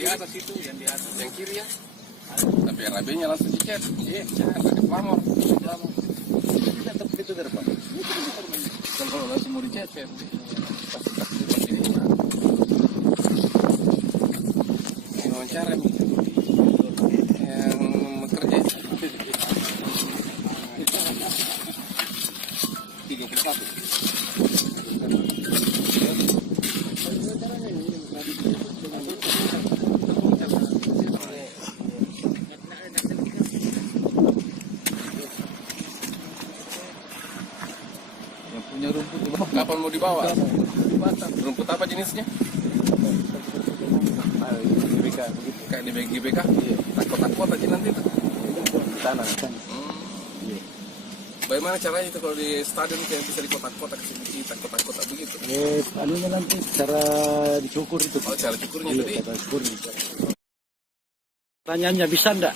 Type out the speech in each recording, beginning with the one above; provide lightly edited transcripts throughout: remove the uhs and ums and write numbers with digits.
di atas itu, yang di atas. Yang kiri ya. Tapi RAB-nya langsung dicet. Iya, pakai plamor. Tetap itu depan. Kalau langsung mau dicet, Yang wawancara nih. Yang bekerja. 31. Yang punya rumput di bawah. Kapan mau dibawa? Di Batam. Rumput apa jenisnya? GBK begitu. Kayak di GBK? Iya. Takut-takut aja nanti tuh. Tanah. Iya. Bagaimana caranya itu kalau di stadion kayak bisa di kotak-kotak sendiri, kotak-kotak begitu? Anunya nanti cara dicukur itu. Oh, cara cukurnya tadi? Cara cukur. Pertanyaannya bisa enggak?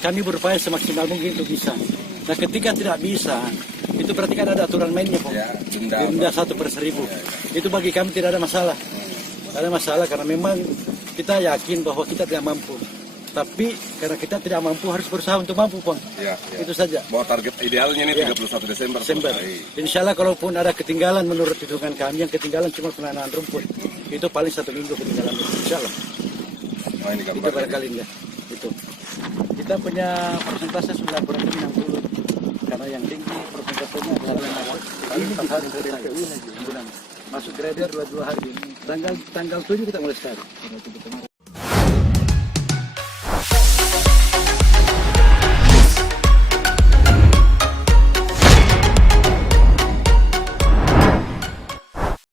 Kami berupaya semaksimal mungkin untuk bisa. Nah ketika tidak bisa, itu berarti kan ada aturan mainnya, Pak. Ya, Denda 1/1000. Itu bagi kami tidak ada masalah. Tidak ada masalah karena memang kita yakin bahwa kita tidak mampu. Tapi karena kita tidak mampu harus berusaha untuk mampu, Pak. Ya. Itu saja. Bahwa target idealnya ini Ya. 31 Desember. Insya Allah kalaupun ada ketinggalan menurut hitungan kami, yang ketinggalan cuma penanaan rumput. Itu paling 1 minggu ketinggalan. Insya Allah. Oh, ini Itu gambarnya. barangkali enggak. Itu. Kita punya persentase sudah kurang lebih 60. Karena yang tinggi persentasenya adalah yang awal. Ini 4 hari selesai. Masuk grader 22 hari. Tanggal 7 kita mulai start.